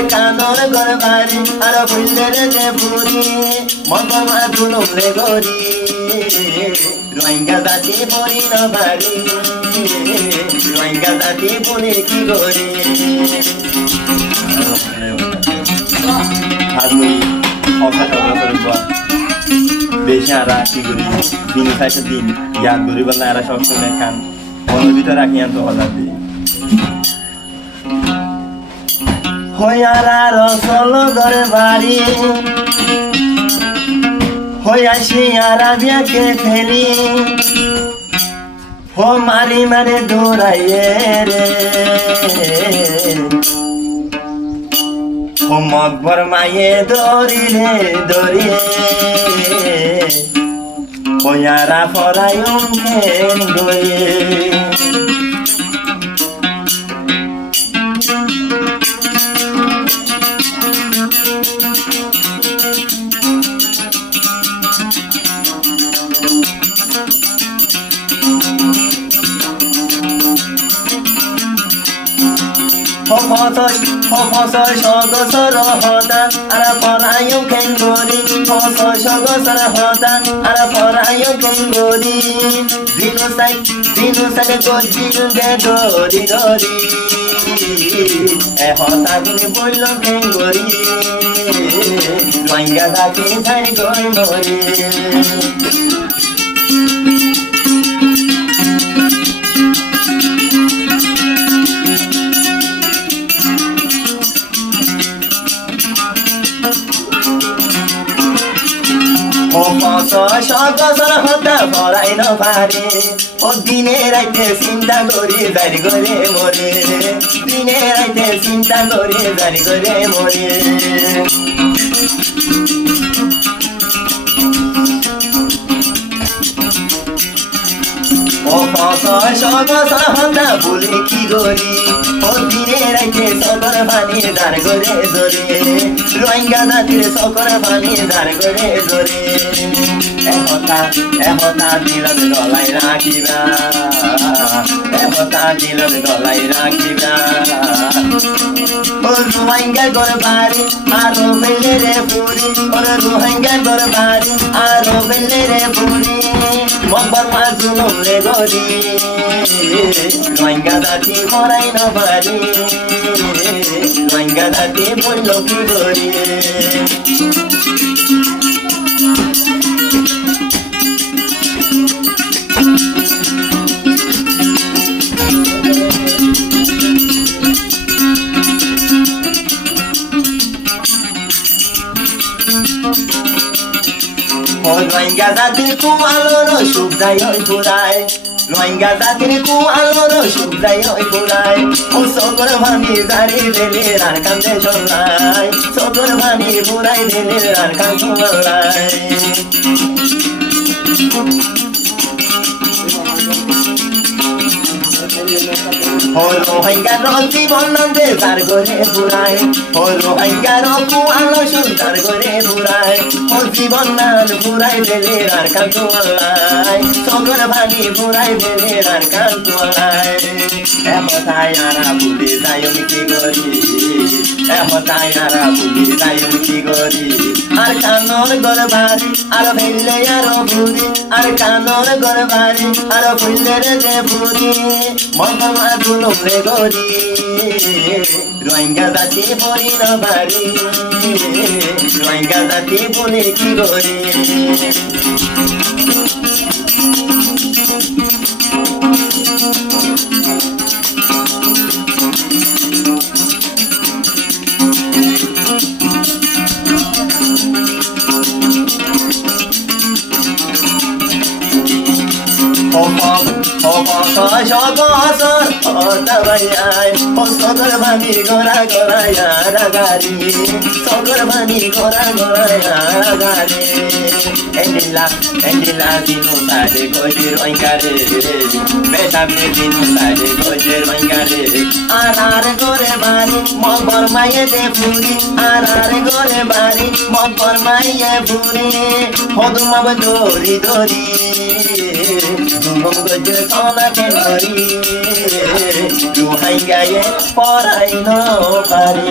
আর কানর ঘর বাড়ি আর ফুলের যে ফুরি মগমা তুলুম রে গরি রোহিঙ্গা জাতি পরি না বাড়ি রোহিঙ্গা জাতি বলে কি গরি বেশি আর কি করি দিন খাইছে দিন ইয়াদ করি বললে আর সবসময় কান মনের ভিতরে রাখি আনতে হঠাৎ দিই হইয়ারা রসল ঘরে বাড়ি হইয়াছি আর বিয়াকে ফেলি হো মারি মারে দৌড়াইয়ে রে ও মকবর মায়ে দৌড়ি রে দৌড়ি হইয়ারা ফরাই খেন গয়ে Hofosoi sogosor hoda ara forayo kengori Hofosoi sogosor hoda ara forayo kengori Zinusai gojil ge dori dori hota guni bollo kengori Rohingya zati sai goi mori সগসর হতা ভরাই ন পারে ও দিনে রাইতে চিন্তা করি জারি করে মরে দিনে রাইতে চিন্তা করি জারি করে মরে ও সগসর হতা বলে কি করি ও দিনে রাইতে সকর পানি ধার করে ধরে রোহিঙ্গা জাতির সকর পানি ধার করে ধরে এহতা দিলত গলাই রাখিবা এহতা দিলত গলাই রাখিবা ও রোহিঙ্গা ঘর বাড়ি আরো বেলে রে পুরি ও রোহিঙ্গা ঘর বাড়ি আরো বেলে রে পুরি মকবর মাজুলুম রে গরি রোহিঙ্গা জাতি করাই না পারি রোহিঙ্গা জাতি বলল কি গরি রোহিঙ্গা জাতির কুয়ালোর সুখ যায় ওই পুরায় রোহিঙ্গা জাতির কুয়ালোর সুখ যায় ওই পুরায় ও সকর ভাঙি জারি দিলে আর কান্দে চলাই সকর ভাঙি পুরাই দিলে আর কান্দে চলাই রোহিঙ্গার জীবন নন্দে তার ঘরে পুরায় রোহিঙ্গার কুয়ালো সুন্দর ঘরে পুরায় ও জীবন নান পুরাই দিলে আর কান্দু আল্লাহ সকর ভাঙি পুরাই দিলে আর কান্দু আল্লাহ এমতায় আরা ভুলে যাই কি করি এমতায় আরা ভুলে যাই কি করি আর কানর ঘর বাড়ি আর ফেললে আরো ভুরি আর কানর ঘর বাড়ি আর ফুলের যে ভুরি মগমা তুলুম রে গরি রোহিঙ্গা জাতি পরি না বাড়ি রোহিঙ্গা জাতি বলে কি গরি সগসর হতা ভাইয়াই ও সকর ভাঙি গোরা গোরায়া রাগারি সকর ভাঙি গোরা গোরায়া রাগারি এন্ডিলা দিনু সারে কইরে রোহিঙ্গারে বেসামনে দিনু সারে কইরে রোহিঙ্গারে আর গোরে বাড়ি মগর মায়ে দে ফুরি আর গোরে বাড়ি মগর মায়ে ফুরি হদুমাব দরি দরি ঘুম গজে সনাকে ধরি রুহাই গায়ে পরাই ন পারে